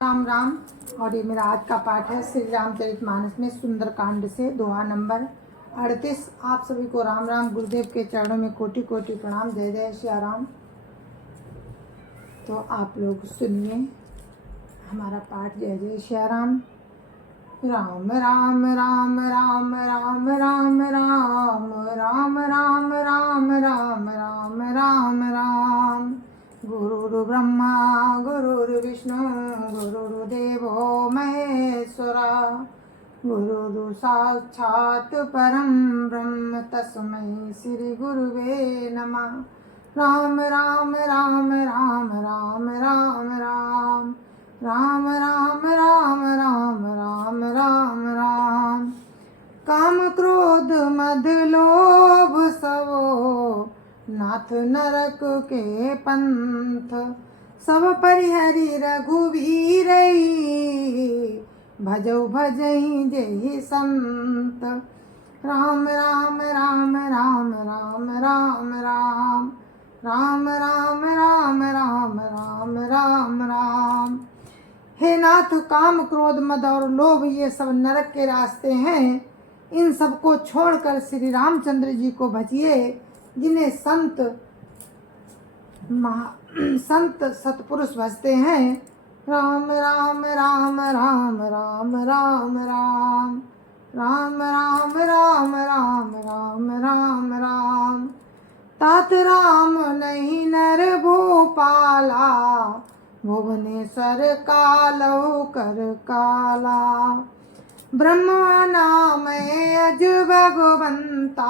राम राम। और ये मेरा आज का पाठ है श्री रामचरितमानस में सुंदरकांड से दोहा नंबर 38। आप सभी को राम राम। गुरुदेव के चरणों में कोटि कोटि प्रणाम। जय जय श्री राम। तो आप लोग सुनिए हमारा पाठ। जय जय श्री राम। राम राम राम राम राम राम राम राम राम राम राम राम राम राम। गुरुर् ब्रह्मा गुरुर्विष्णु गुरुर्देवो महेश्वरा। गुरुर् साक्षात् परं ब्रह्म तस्मै श्री गुरुवे नमः। राम राम राम राम राम राम राम राम राम राम राम राम राम राम। काम क्रोध मद लोभ सबो नाथ नरक के पंथ। सब परिहरि रघुवीर भजौ भजहि जेहि संत। राम राम राम राम राम राम राम राम राम राम राम राम राम राम। हे नाथ, काम क्रोध मद और लोभ ये सब नरक के रास्ते हैं। इन सबको छोड़कर श्री रामचंद्र जी को भजिए, जिन्हें संत सतपुरुष भजते हैं। राम राम राम राम राम राम राम राम राम राम राम राम राम राम। तात राम नहीं नर भूपाला, भुवनेश्वर कालौ कर काला। ब्रह्मा नाम अज भगवंता,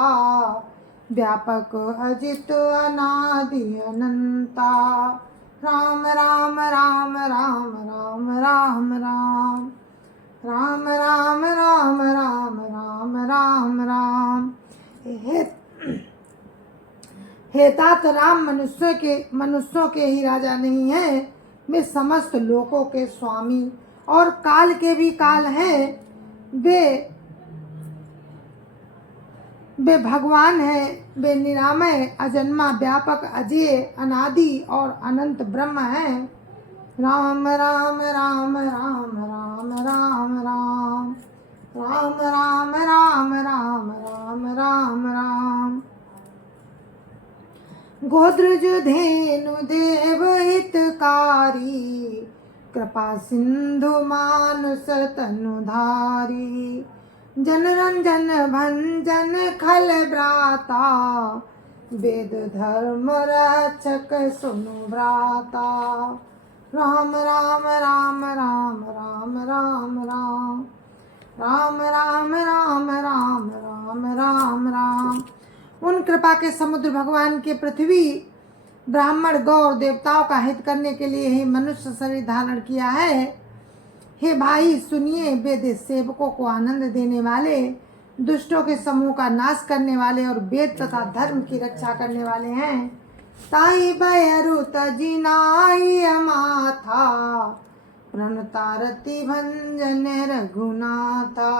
व्यापक अजित अनादि अनंता। राम राम राम राम राम राम राम राम राम राम राम राम राम राम। हे तात, राम मनुष्यों के ही राजा नहीं है, वे समस्त लोकों के स्वामी और काल के भी काल हैं। वे भगवान है। वे निरामय अजन्मा व्यापक अजय अनादि और अनंत ब्रह्म है। राम राम राम राम राम राम राम राम राम राम राम राम राम राम। गोद्रज धेनु देव हितकारी, कृपा सिंधु मानुष तनुधारी। जनरंजन भंजन खल ब्राता, वेद धर्म रक्षक सुनु ब्राता। राम राम राम राम राम राम राम राम राम राम राम राम राम राम। उन कृपा के समुद्र भगवान के पृथ्वी ब्राह्मण गौ देवताओं का हित करने के लिए ही मनुष्य शरीर धारण किया है। हे भाई सुनिए, वेद सेवकों को आनंद देने वाले, दुष्टों के समूह का नाश करने वाले और वेद तथा धर्म की रक्षा करने वाले हैं। ताई भयरु तजिनाई माथा, प्रणतारति भंजन रघुनाथा।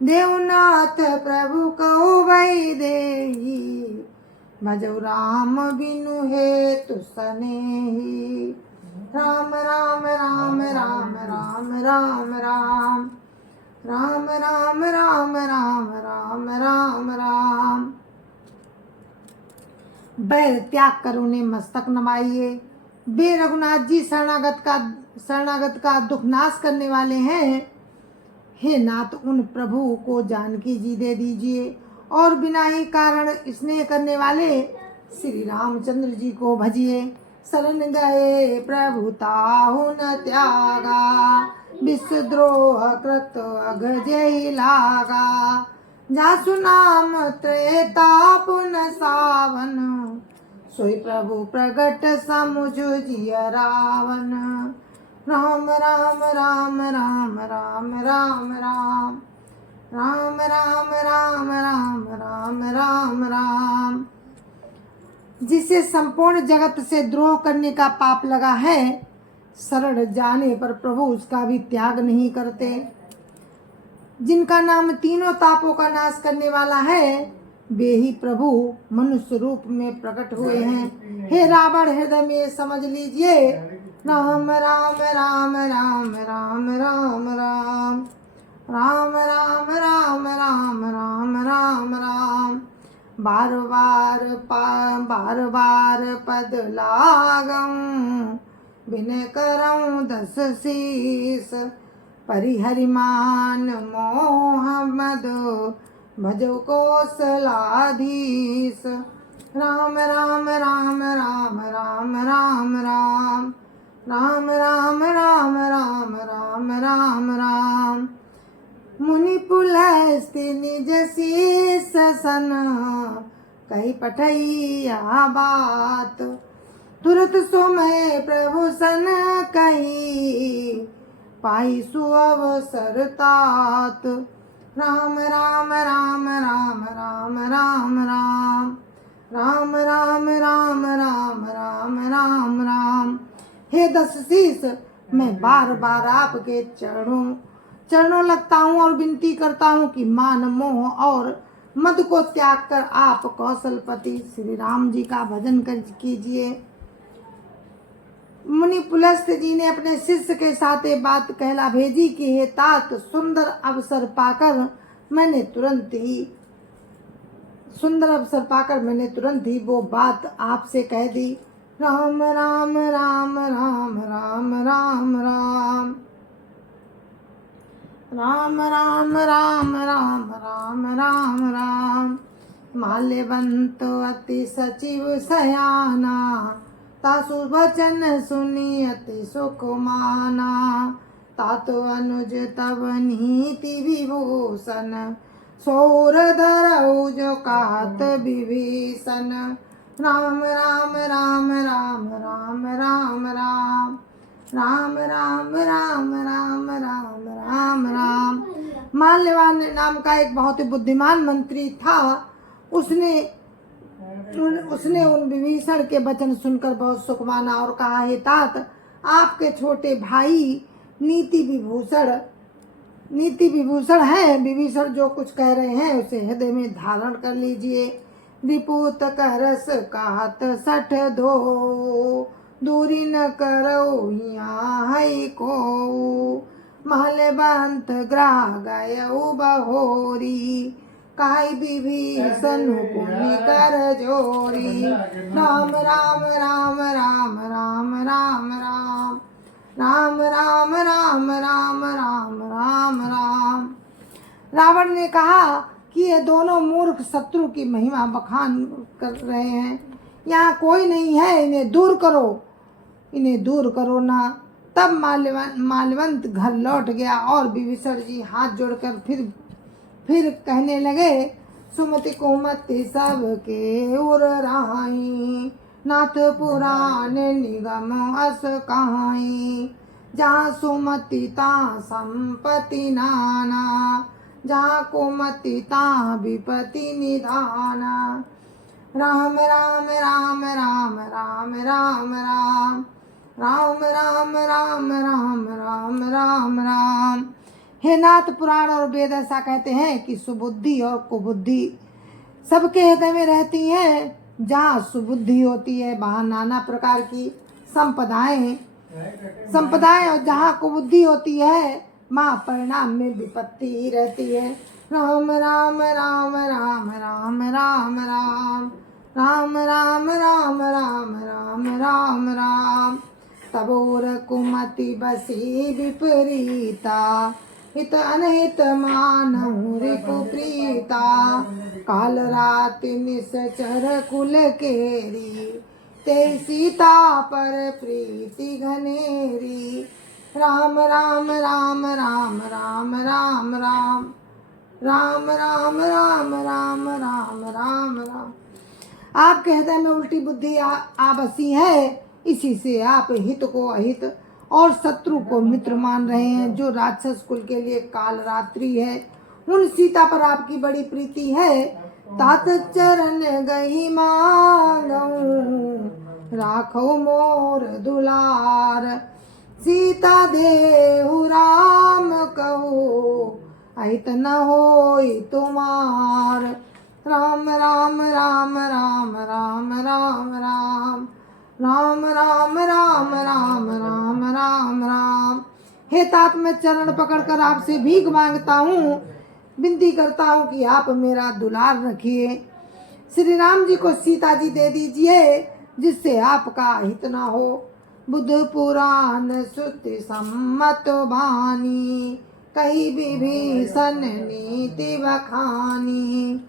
देवनाथ प्रभु कहो भई देही, भजौ राम बिनु हेतु सनेही। राम राम राम राम राम राम राम राम राम राम राम राम राम राम। बैर त्याग कर उन्हें मस्तक नवाइए। वे रघुनाथ जी शरणागत का दुख नाश करने वाले हैं। हे नाथ, उन प्रभु को जानकी जी दे दीजिए और बिना ही कारण स्नेह करने वाले श्री रामचंद्र जी को भजिए। शरण गए प्रभु ताहु न त्यागा, विश्वद्रोह कृत अगजय लागा। जासु नाम त्रेतापुन सावन, सोई प्रभु प्रगट समुझ जिय रावण। राम राम राम राम राम राम राम राम राम राम राम राम राम राम। जिसे संपूर्ण जगत से द्रोह करने का पाप लगा है, शरण जाने पर प्रभु उसका भी त्याग नहीं करते। जिनका नाम तीनों तापों का नाश करने वाला है, वे ही प्रभु मनुष्य रूप में प्रकट हुए हैं। हे रावण, हृदय में समझ लीजिए, राम राम राम राम राम राम राम राम राम राम राम राम राम राम बार बार पद लागम बिन करऊं दस शीस परिहरिमान मोहम्मद भजो कोसलाधीश राम राम राम राम राम राम राम राम राम राम राम राम राम राम मुनि पुलस्ति निज शीस सन कही पठैया बात तुरत सुमय प्रभु सन कही पाई सुअवसर तात राम राम राम राम राम राम राम राम राम राम राम राम राम राम हे दस शीस मैं बार बार आपके चरणों लगता हूँ और विनती करता हूँ कि मान मोह और मद को त्याग कर आप कौशलपति श्री राम जी का भजन कीजिए। मुनि पुलस्त जी ने अपने शिष्य के साथ ये बात कहला भेजी कि हे तात सुंदर अवसर पाकर मैंने तुरंत ही वो बात आपसे कह दी। राम राम राम राम राम राम राम राम राम राम राम राम राम राम माल्यवंत अति सचिव सयाना तासु वचन सुनी अति सुख माना तातो अनुज तब नीति विभूषण सोर धरऊ जो कात विभीषण राम राम राम राम राम राम राम राम राम राम राम राम राम राम माल्यवान नाम का एक बहुत ही बुद्धिमान मंत्री था। उसने उन विभीषण के वचन सुनकर बहुत सुख माना और कहा हे तात आपके छोटे भाई नीति विभूषण है। विभीषण जो कुछ कह रहे हैं उसे हृदय में धारण कर लीजिए। रिपुत करस कहत सठ धो दूरी न करो यहाँ को महलबंत ग्राह गय बहोरी काई विभीषण पुण्य कर जोरी राम राम राम राम राम राम राम राम राम राम राम राम राम राम। रावण ने कहा कि ये दोनों मूर्ख शत्रु की महिमा बखान कर रहे हैं, यहाँ कोई नहीं है, इन्हें दूर करो ना। तब माल्यवंत घर लौट गया और विभीषण जी हाथ जोड़कर फिर कहने लगे सुमति कुमति सबके उर रहाई नाथ पुराण निगम अस कहाई जहाँ सुमति ता संपत्ति नाना जहाँ कुमति ता विपत्ति निधाना राम राम राम राम राम राम राम राम राम राम राम राम राम राम। हे नाथ पुराण और वेद ऐसा कहते हैं कि सुबुद्धि और कुबुद्धि सबके हृदय में रहती हैं। जहाँ सुबुद्धि होती है वहाँ नाना प्रकार की संपदाएं और जहाँ कुबुद्धि होती है वहाँ परिणाम में विपत्ति ही रहती है। राम राम राम राम राम राम राम राम राम राम राम राम राम राम तबोर कुमति बसी विपरीता हित अनहित मानहु रिपु प्रीता काल राति निश्चर कुल केरी ते सीता पर प्रीति घनेरी राम राम राम राम राम राम राम राम राम राम राम राम राम राम। आपके हृदय में उल्टी बुद्धि आ बसी है, इसी से आप हित को अहित और शत्रु को मित्र मान रहे हैं। जो राक्षस कुल के लिए काल रात्रि है उन सीता पर आपकी बड़ी प्रीति है। तात चरण गई मांगऊं राखो मोर दुलार सीता देहु राम कहो अहित न होई तुमार राम राम राम राम राम राम राम राम राम राम राम राम राम राम। हे तात, मैं चरण पकड़कर आपसे भीख मांगता हूँ, विनती करता हूँ कि आप मेरा दुलार रखिए। श्री राम जी को सीता जी दे दीजिए, जिससे आपका हित न हो। बुद्ध पुराण श्रुति सम्मत बानी, कही विभीषण नीति बखानी।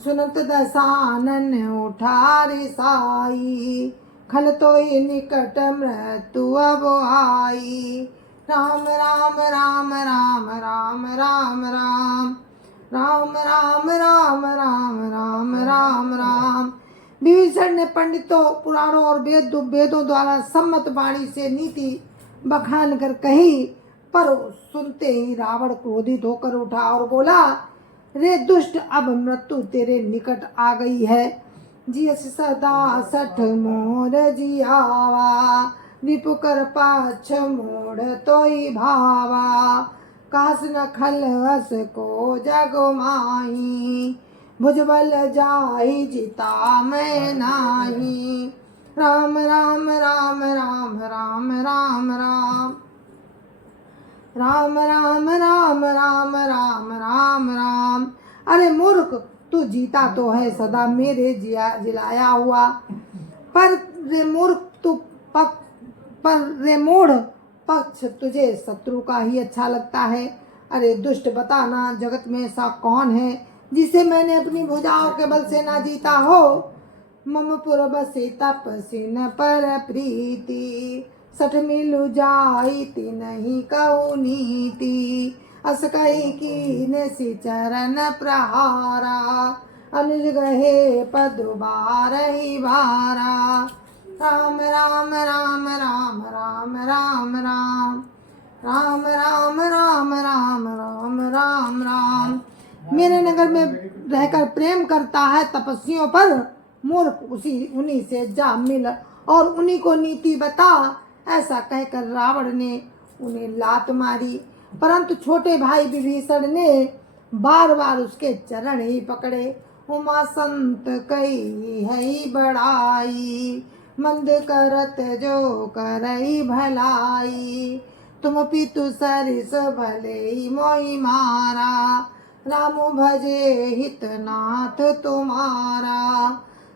सुनत दसानन उठारी साई, खल तोई निकट मृत्यु अब आई। राम राम राम राम राम राम राम राम राम राम राम राम राम राम। विभीषण ने पंडितों, पुराणों और वेदों द्वारा सम्मत वाणी से नीति बखान कर कही, पर सुनते ही रावण क्रोधित होकर उठा और बोला, रे दुष्ट, अब मृत्यु तेरे निकट आ गई है। जियस सदा सठ मोर जियावा, रिपु कर पाछ मोड़ तोई भावा। कास न खल हस को जग माही, भुजबल जाहि जिता मैं नाही। राम राम राम राम राम राम राम राम राम राम राम राम राम राम। अरे मूर्ख, तू जीता तो है सदा मेरे जिलाया हुआ, पर रे मूर्ख तू पर रे मूढ़, पक्ष तुझे शत्रु का ही अच्छा लगता है। अरे दुष्ट, बताना जगत में ऐसा कौन है जिसे मैंने अपनी भुजाओं के बल से ना जीता हो। मम पुरबसे तपसिन पर प्रीति, सठ मिलु जाइति नहीं कहु नीति। अस कही कीन सि चरण प्रहारा, अनुज गहे पदु बारहि बारा। राम राम राम राम राम राम राम राम राम राम राम राम राम राम। मेरे नगर में रहकर प्रेम करता है तपस्वियों पर, मूर्ख उन्हीं से जा मिल और उन्हीं को नीति बता। ऐसा कहकर रावण ने उन्हें लात मारी, परंतु छोटे भाई विभीषण ने बार बार उसके चरण ही पकड़े। उमा संत कई है बड़ाई, मंद करत जो करई भलाई। तुम पितु सरिस भले मोहि मारा, राम भजे हित नाथ तुम्हारा।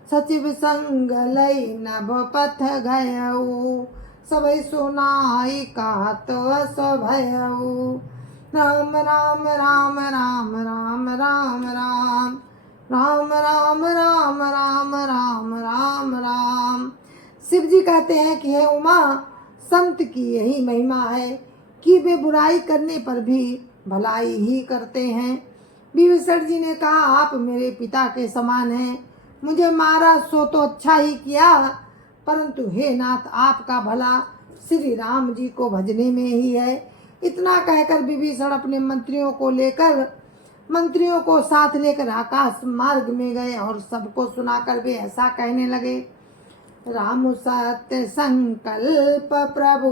सचिव संग लई नभ पथ गयऊ, सबई सुनाई कहत अस भयऊ। राम राम राम राम राम राम राम राम राम राम राम राम राम राम। शिव जी कहते हैं कि हे उमा, संत की यही महिमा है कि वे बुराई करने पर भी भलाई ही करते हैं। विभीषण जी ने कहा, आप मेरे पिता के समान हैं, मुझे मारा सो तो अच्छा ही किया, परंतु हे नाथ, आपका भला श्री राम जी को भजने में ही है। इतना कहकर विभीषण अपने मंत्रियों को साथ लेकर आकाश मार्ग में गए और सबको सुनाकर वे ऐसा कहने लगे, राम सत्य संकल्प प्रभु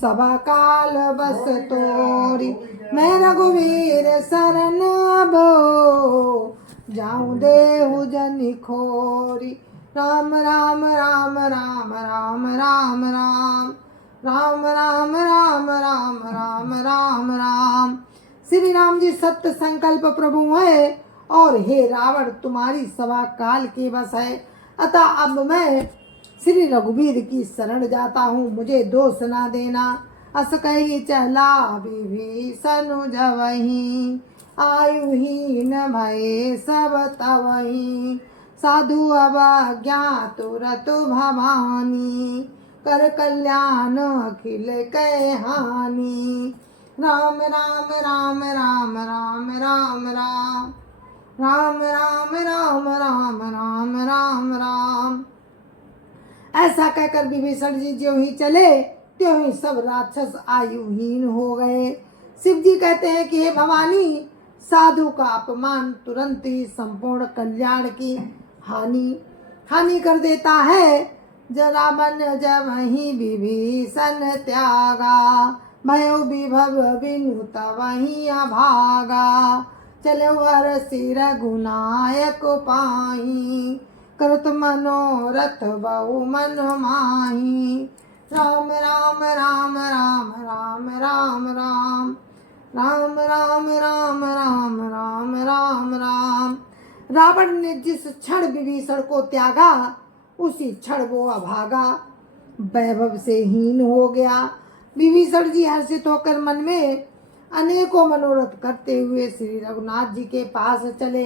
सब काल बस तोरी। मैं रघुवीर शरण अबो, जाऊं देहु जनि खोरी। राम राम राम राम राम राम राम राम राम राम राम राम राम राम। श्री राम जी सत्य संकल्प प्रभु है और हे रावण, तुम्हारी सवा काल के बस है। अतः अब मैं श्री रघुवीर की शरण जाता हूँ, मुझे दोष न देना। अस कही चला विभीषण जवहीं, आयुहीन भये सब तवहीं। साधु अवज्ञा तुरतु भवानी, कर कल्याण अखिल कै हानि। राम राम राम राम राम राम राम राम राम राम राम राम राम राम। ऐसा कहकर विभीषण जी ज्यों ही चले त्यों ही सब राक्षस आयुहीन हो गए। शिव जी कहते हैं कि हे भवानी, साधु का अपमान तुरंत ही संपूर्ण कल्याण की हानि कर देता है। जरा मन जब ही विभीषण त्यागा, भयो विभव बिनु तवहीं अभागा। चलो वर सिर गुनायक पाही, करत मनोरथ बहु मन माही। राम राम राम राम राम राम राम राम राम राम राम राम राम राम। रावण ने जिस क्षण विभीषण को त्यागा उसी क्षण वो अभागा वैभव से हीन हो गया। विभीषण जी हर्षित होकर मन में अनेकों मनोरथ करते हुए श्री रघुनाथ जी के पास चले।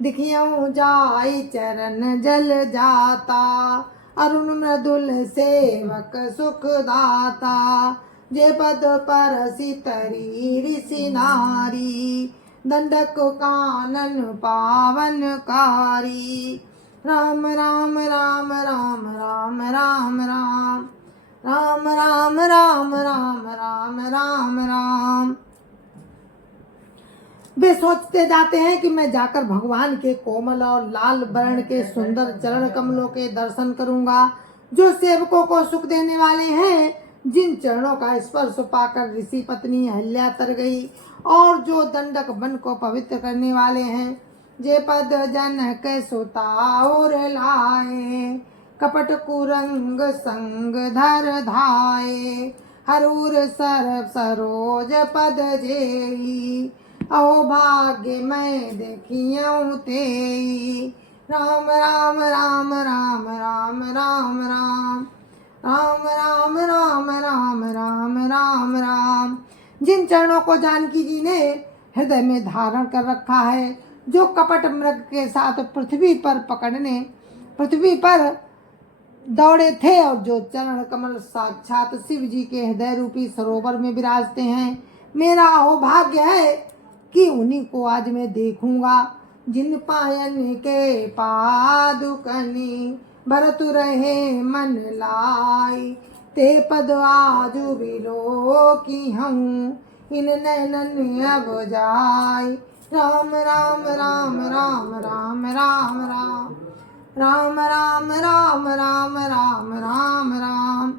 दिखियऊ जाई चरण जल जाता, अरुण मृदुल सेवक सुख दाता। जे पद परसि तरी ऋषि नारी, दंडक कानन पावन कारी। राम राम राम राम राम राम राम राम राम राम राम राम राम राम। वे सोचते जाते हैं कि मैं जाकर भगवान के कोमल और लाल वर्ण के सुंदर चरण कमलों के दर्शन करूंगा, जो सेवकों को सुख देने वाले हैं। जिन चरणों का स्पर्श पाकर ऋषि पत्नी अहल्या तर गई और जो दंडक वन को पवित्र करने वाले हैं। जे पद जनक सुताउर लाए, कपट कुरंग संग धर धाये। हरूर सर सरोज पद जेई, अहो भाग्य मैं देखियऊ तेई। राम राम राम राम राम राम राम राम राम राम राम राम राम राम। जिन चरणों को जानकी जी ने हृदय में धारण कर रखा है, जो कपट मृग के साथ पृथ्वी पर दौड़े थे और जो चरण कमल साक्षात शिव जी के हृदय रूपी सरोवर में विराजते हैं। मेरा अहोभाग्य है कि उन्हीं को आज मैं देखूंगा। जिन पायन के पादुकनी, भरत रहे मन लाई। ते पद आजु बिलो की हूँ, इन नैनन अब जाई। राम राम राम राम राम राम राम राम राम राम राम राम राम राम।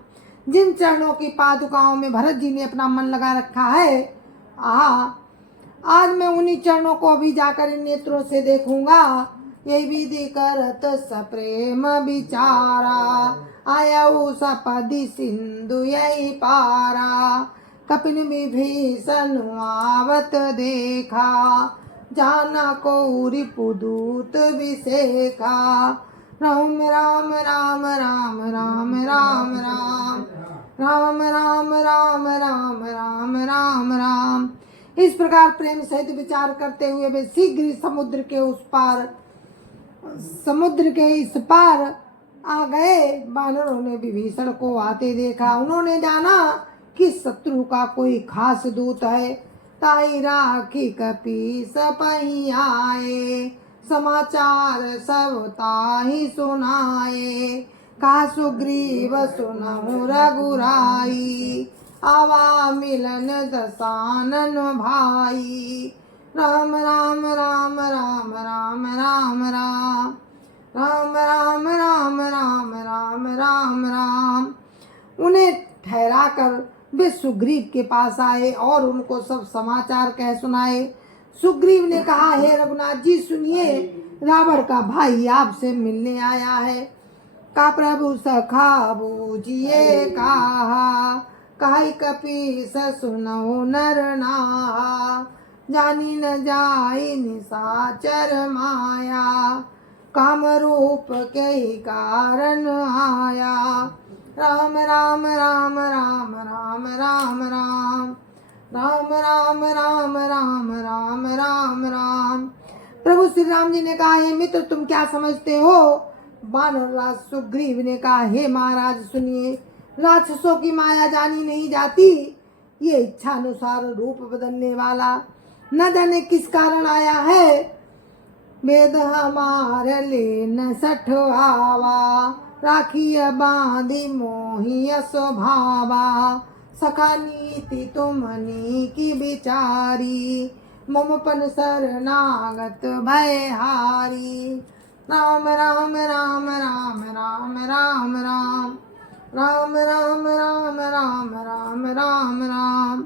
जिन चरणों की पादुकाओं में भरत जी ने अपना मन लगा रखा है, आज मैं उन्हीं चरणों को अभी जाकर इन नेत्रों से देखूंगा। ये विधि करत सप्रेम विचारा, आया सपदि सिंधु यही पारा। कपिन विभीषण आवत देखा, जाना को रिपुदूत विशेखा। राम राम राम राम राम राम राम राम राम राम राम राम राम राम। इस प्रकार प्रेम सहित विचार करते हुए वे शीघ्र समुद्र के इस पार आ गए। बानरों ने विभीषण को आते देखा। उन्होंने जाना कि शत्रु का कोई खास दूत है। ताई राखी कपि सपही आए, समाचार सब ताही सुनाए। का सुग्रीव सुनहु रघुराई, आवा मिलन दसानन भाई। राम राम राम राम राम राम राम राम राम राम राम राम राम राम। उन्हें ठहरा कर वे सुग्रीव के पास आए और उनको सब समाचार कह सुनाए। सुग्रीव ने कहा, हे रघुनाथ जी सुनिए, रावण का भाई आपसे मिलने आया है। का प्रभु सखा बूझिए कहा, काई कपि सुनौ नर नाहा। जानी न जाई निशाचर माया, काम रूप के ही कारण आया। राम राम राम राम राम राम राम राम राम राम राम राम राम राम। प्रभु श्री राम जी ने कहा, हे मित्र तुम क्या समझते हो? वानरराज सुग्रीव ने कहा, हे महाराज सुनिए, राक्षसों की माया जानी नहीं जाती। ये इच्छा अनुसार रूप बदलने वाला न जाने किस कारण आया है। वेद हमारे ले न सठवावा, राखिय बांधी मोहिय स्वभावा। सखा नीति तुमनी की बिचारी, ममपन शरणागत भयहारी। राम राम राम राम राम राम राम राम राम राम राम राम राम राम।